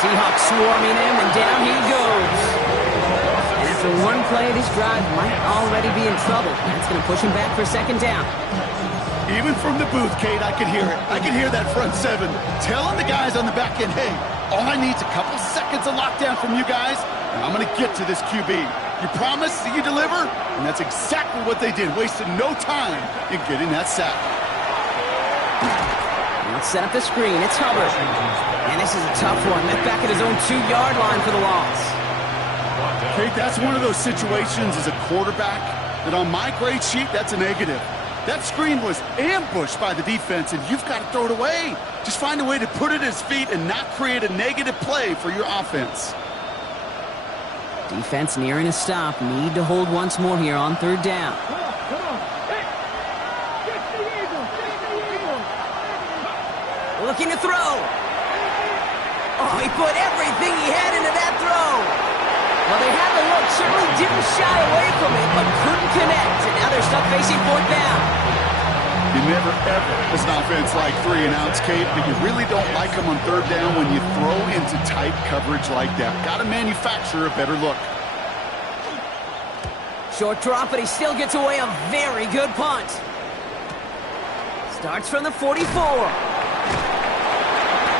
Seahawks swarming him, and down he goes. And after one play, this drive might already be in trouble. That's going to push him back for 2nd down. Even from the booth, Kate, I can hear it. I can hear that front 7 telling the guys on the back end, hey, all I need is a couple seconds of lockdown from you guys, and I'm going to get to this QB. You promise that you deliver? And that's exactly what they did. Wasted no time in getting that sack. Let's set up the screen. It's Hubbard. And this is a tough one. Met back at his own 2-yard line for the loss. Kate, that's one of those situations as a quarterback that on my grade sheet, that's a negative. That screen was ambushed by the defense, and you've got to throw it away. Just find a way to put it at his feet and not create a negative play for your offense. Defense nearing a stop. Need to hold once more here on 3rd down. Looking to throw. Oh, he put everything he had into that throw. Well, they had the look. Certainly didn't shy away from it, but couldn't connect. And now they're stuck facing 4th down. You never, ever, as an offense like 3 and outs, Kate, but you really don't like them on 3rd down when you throw into tight coverage like that. Got to manufacture a better look. Short drop, but he still gets away a very good punt. Starts from the 44.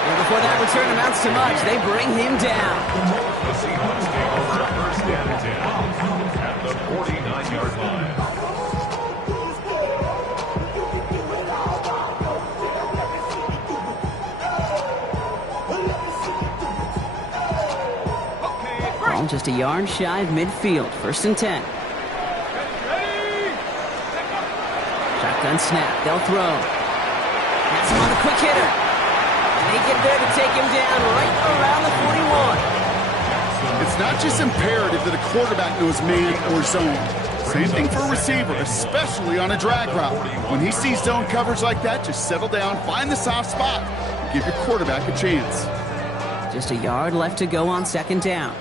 And before that return amounts to much, they bring him down. The Seahawks take over a first down and 10 at the 49-yard line. Ball just a yard shy of midfield. First and 10. Shotgun snap. They'll throw. That's him on the quick hitter. And they get there to take him down right around the 41. It's not just imperative that a quarterback knows man or zone. Same thing for a receiver, especially on a drag route. When he sees zone coverage like that, just settle down, find the soft spot, and give your quarterback a chance. Just a yard left to go on second down.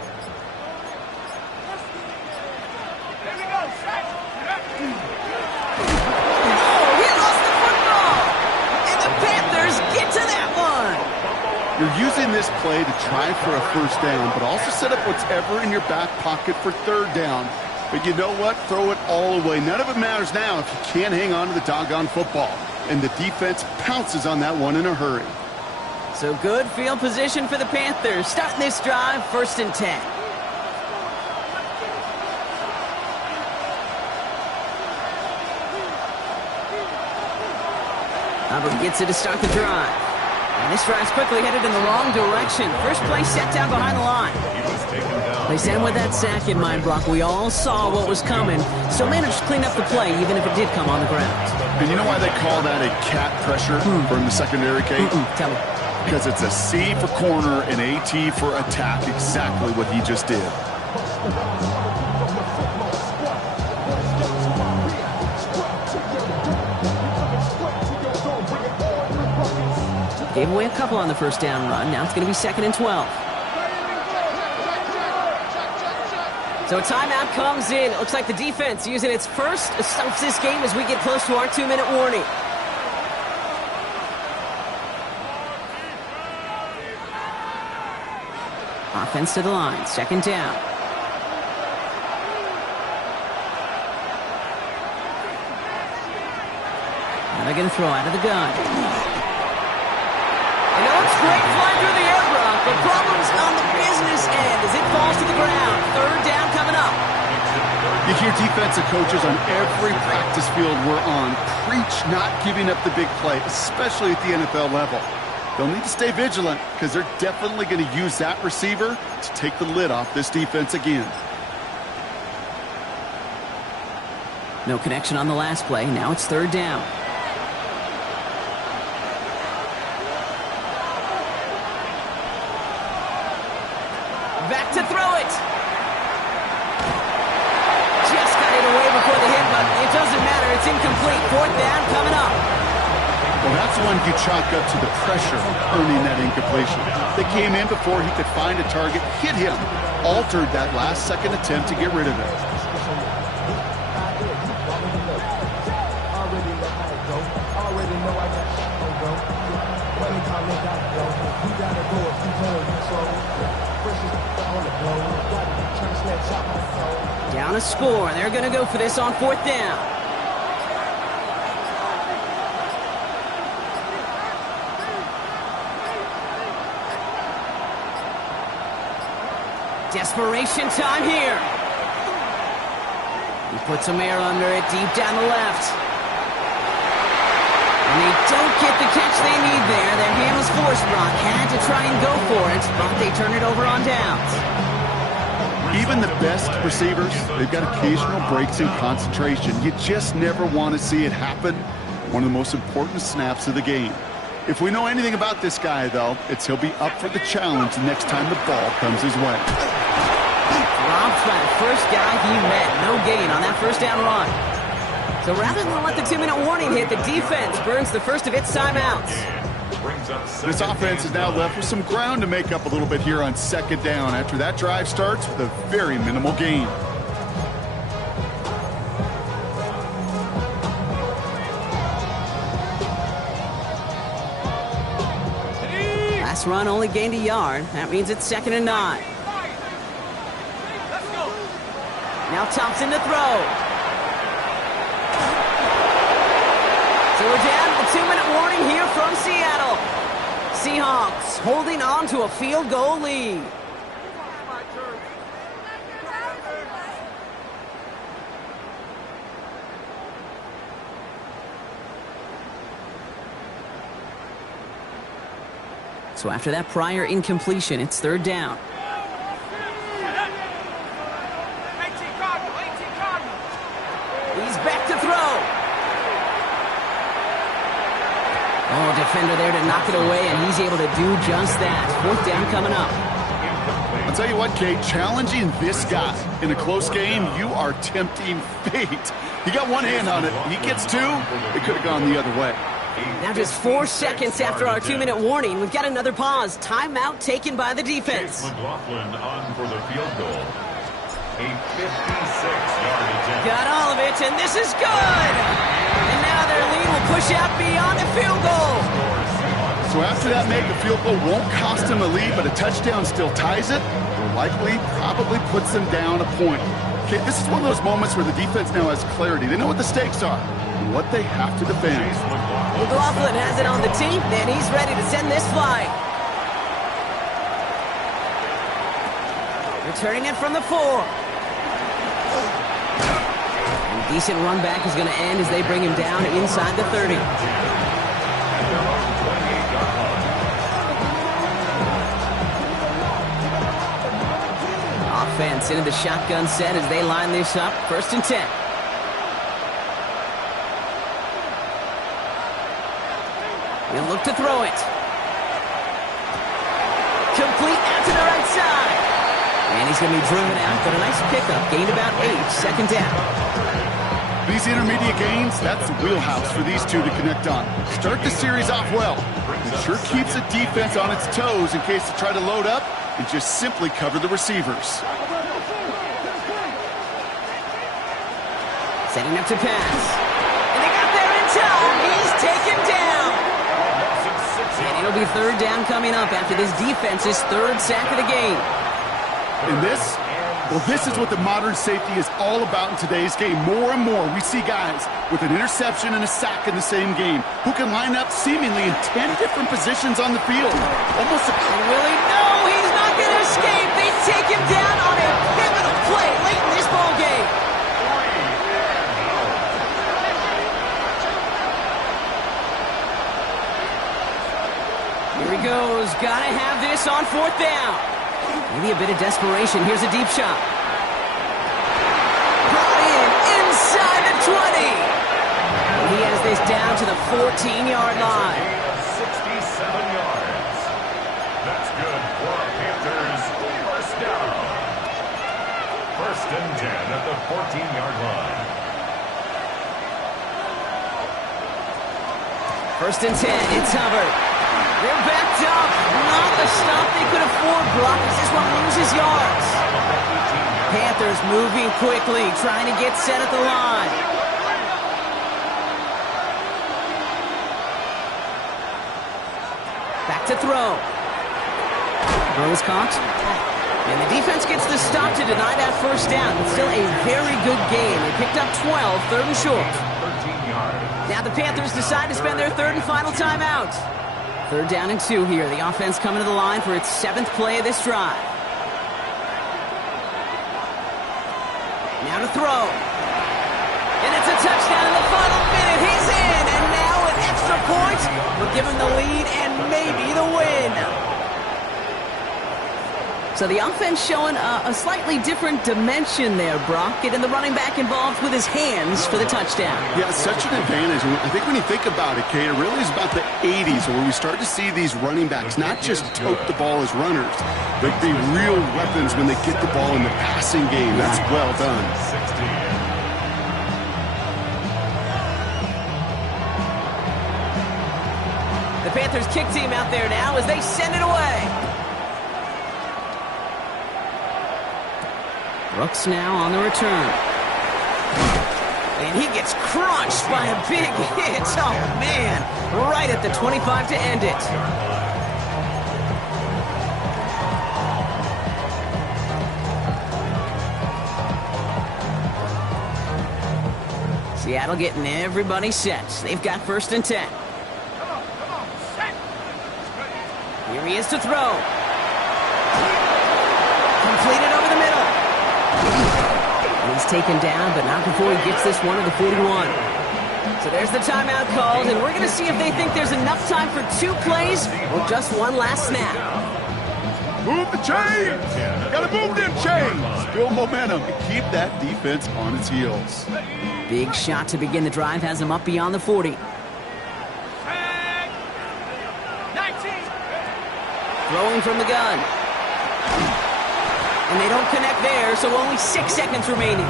You're using this play to try for a first down, but also set up whatever in your back pocket for third down. But you know what? Throw it all away. None of it matters now if you can't hang on to the doggone football. And the defense pounces on that one in a hurry. So good field position for the Panthers. Starting this drive, first and 10. Hubbard gets it to start the drive. And this drive's quickly headed in the wrong direction. First play set down behind the line. They sent with that sack in mind, Brock. We all saw what was coming, so managed to clean up the play, even if it did come on the ground. And you know why they call that a cat pressure from the secondary, Kate? Tell me. Because it's a C for corner and a T for attack, exactly what he just did. Gave away a couple on the first down run. Now it's going to be second and 12. So a timeout comes in. It looks like the defense using its first stops this game as we get close to our 2-minute warning. Offense to the line. Second down. Now they're going to throw out of the gun. And it looks great flying through the air, Brock, but problems on the business end as it falls to the ground. Third down coming up. You hear defensive coaches on every practice field we're on preach not giving up the big play, especially at the NFL level. They'll need to stay vigilant because they're definitely going to use that receiver to take the lid off this defense again. No connection on the last play. Now it's third down. Back to throw it. Just got it away before the hit, but it doesn't matter. It's incomplete. Fourth down coming up. Well, that's one you chalk up to the pressure earning that incompletion. They came in before he could find a target, hit him, altered that last-second attempt to get rid of it. Down a score. They're going to go for this on fourth down. Desperation time here. He puts some air under it deep down the left. And they don't get the catch they need there. Their hand was forced, Brock. Had to try and go for it, but they turn it over on downs. Even the best receivers, they've got occasional breaks in concentration. You just never want to see it happen. One of the most important snaps of the game. If we know anything about this guy, though, it's he'll be up for the challenge next time the ball comes his way. Dropped by the first guy he met. No gain on that first down run. So rather than let the 2-minute warning hit, the defense burns the first of its timeouts. This offense is now left with some ground to make up a little bit here on second down after that drive starts with a very minimal gain. Last run only gained a yard. That means it's second and 9. Now Thompson to throw. So we're down to the 2-minute warning here from Seattle. Seahawks holding on to a field goal lead. So after that prior incompletion, it's 3rd down. 18 Cardinal, 18 Cardinal. He's back to throw. Oh, defender there to knock it away, and he's able to do just that. 4th down coming up. I'll tell you what, Kate, challenging this guy in a close game, you are tempting fate. He got one hand on it. He gets 2. It could have gone the other way. Now just 4 seconds after our 2-minute warning, we've got another pause. Timeout taken by the defense. McLaughlin on for the field goal. A 56-yard attempt. Got all of it, and this is good! And now their lead will push out beyond the field goal. So after that make, a field goal won't cost him a lead, but a touchdown still ties it, or likely probably puts them down a point. Okay, this is one of those moments where the defense now has clarity. They know what the stakes are and what they have to defend. McLaughlin has it on the tee, and he's ready to send this flight. Returning it from the 4. And decent run back is going to end as they bring him down inside the 30. Offense into the shotgun set as they line this up. 1st and 10. He'll look to throw it. Complete out to the right side. And he's going to be driven out, but a nice pickup. Gained about 8. 2nd down. These intermediate gains, that's the wheelhouse for these two to connect on. Start the series off well. It sure keeps the defense on its toes in case they try to load up and just simply cover the receivers. Setting up to pass. And they got there in time. He's taken down. And it'll be 3rd down coming up after this defense's 3rd sack of the game. And this is what the modern safety is all about in today's game. More and more, we see guys with an interception and a sack in the same game who can line up seemingly in 10 different positions on the field. Almost a... And Willie, no, he's not going to escape. They take him down on a pivotal play late in this ball game. Here he goes. Gotta have this on 4th down. Maybe a bit of desperation. Here's a deep shot. Brought in inside the 20. And he has this down to the 14-yard line. 67 yards. That's good for our Panthers. 1st down. 1st and 10 at the 14-yard line. 1st and 10. It's Hubbard. They're backed up. Not the stop they could afford, Brock. This is what loses yards. Panthers moving quickly, trying to get set at the line. Back to throw. Throw is caught. And the defense gets the stop to deny that 1st down. It's still a very good game. They picked up 12, 3rd and short. 13 yards. Now the Panthers decide to spend their 3rd and final timeout. 3rd down and 2 here. The offense coming to the line for its 7th play of this drive. Now to throw. And it's a touchdown in the final minute. He's in. And now an extra point will give him the lead and maybe the win. So the offense showing a slightly different dimension there, Brock. Getting the running back involved with his hands for the touchdoal. Yeah, it's such an advantage. I think when you think about it, Kate, it really is about the 80s where we start to see these running backs not just tote the ball as runners, but be real weapons when they get the ball in the passing game. That's well done. 16. The Panthers kick team out there now as they send it away. Brooks now on the return. And he gets crunched by a big hit. Oh, man. Right at the 25 to end it. Seattle getting everybody set. They've got 1st and 10. Come on, set. Here he is to throw. Completed over the middle. And he's taken down, but not before he gets this one to the 41. So there's the timeout called, and we're going to see if they think there's enough time for 2 plays or just one last snap. Move the chains! Gotta move them chains! Build momentum and keep that defense on its heels. Big shot to begin the drive has him up beyond the 40. 19. Throwing from the gun. And they don't connect there, so only 6 seconds remaining.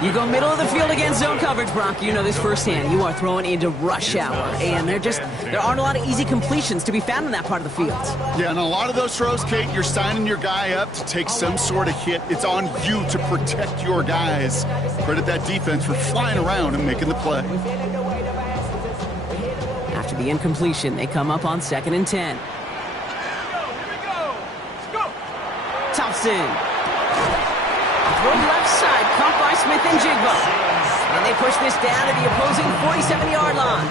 You go middle of the field against zone coverage, Brock. You know this firsthand. You are throwing into rush hour, and there aren't a lot of easy completions to be found in that part of the field. Yeah, and a lot of those throws, Kate, you're signing your guy up to take some sort of hit. It's on you to protect your guys. Credit that defense for flying around and making the play. After the incompletion, they come up on 2nd and 10. Here we go. Let's go. Thompson. Throw left side, caught by Smith and Jigba. And they push this down to the opposing 47-yard line.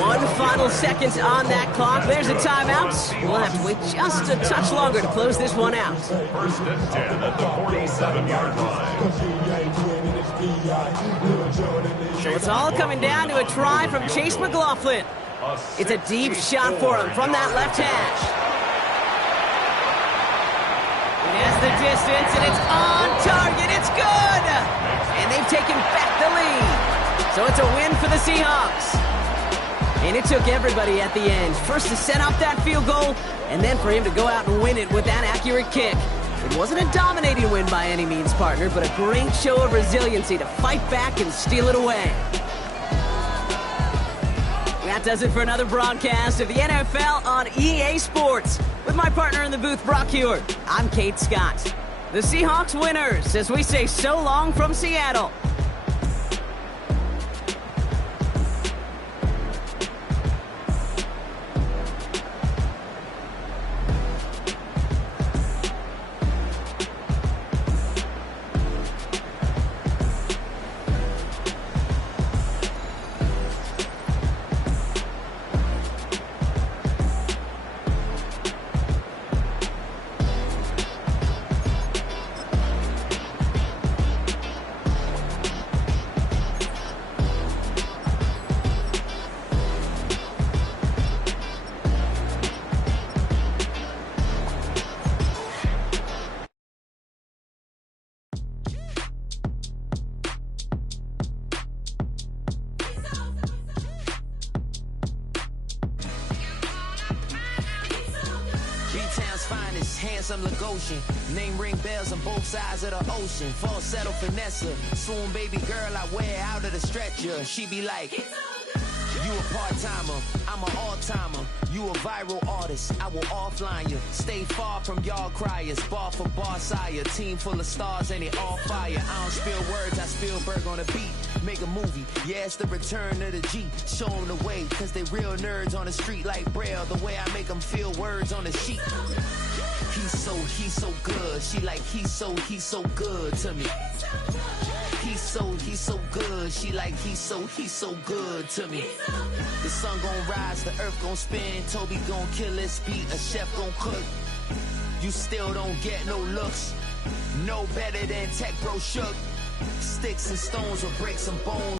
1 final second on that clock. There's a timeout. We'll have to wait just a touch longer to close this one out. 1st and 10 at the 47-yard line. So it's all coming down to a try from Chase McLaughlin. It's a deep shot for him from that left hash. There's the distance, and it's on target. It's good! And they've taken back the lead. So it's a win for the Seahawks. And it took everybody at the end. First to set up that field goal, and then for him to go out and win it with that accurate kick. It wasn't a dominating win by any means, partner, but a great show of resiliency to fight back and steal it away. That does it for another broadcast of the NFL on EA Sports. With my partner in the booth, Brock Hewitt, I'm Kate Scott. The Seahawks winners as we say so long from Seattle. Handsome Lagosian, name ring bells on both sides of the ocean. Falsetto finesse, swoon baby girl I wear out of the stretcher. She be like, you a part-timer, I'm an all-timer. You a viral artist, I will offline you. Stay far from y'all criers, bar for bar sire. Team full of stars and it all fire. I don't spill words, I Spielberg on a beat. Make a movie, yeah, it's the return of the G. Show them the way, cause they real nerds on the street like Braille. The way I make them feel words on the sheet. He's so good. She like, he's so good to me. He's so good. She like, he's so good to me. The sun gon' rise, the earth gon' spin. Toby gon' kill this beat, a chef gon' cook. You still don't get no looks. No better than Tech Bro Shook. Sticks and stones will break some bones.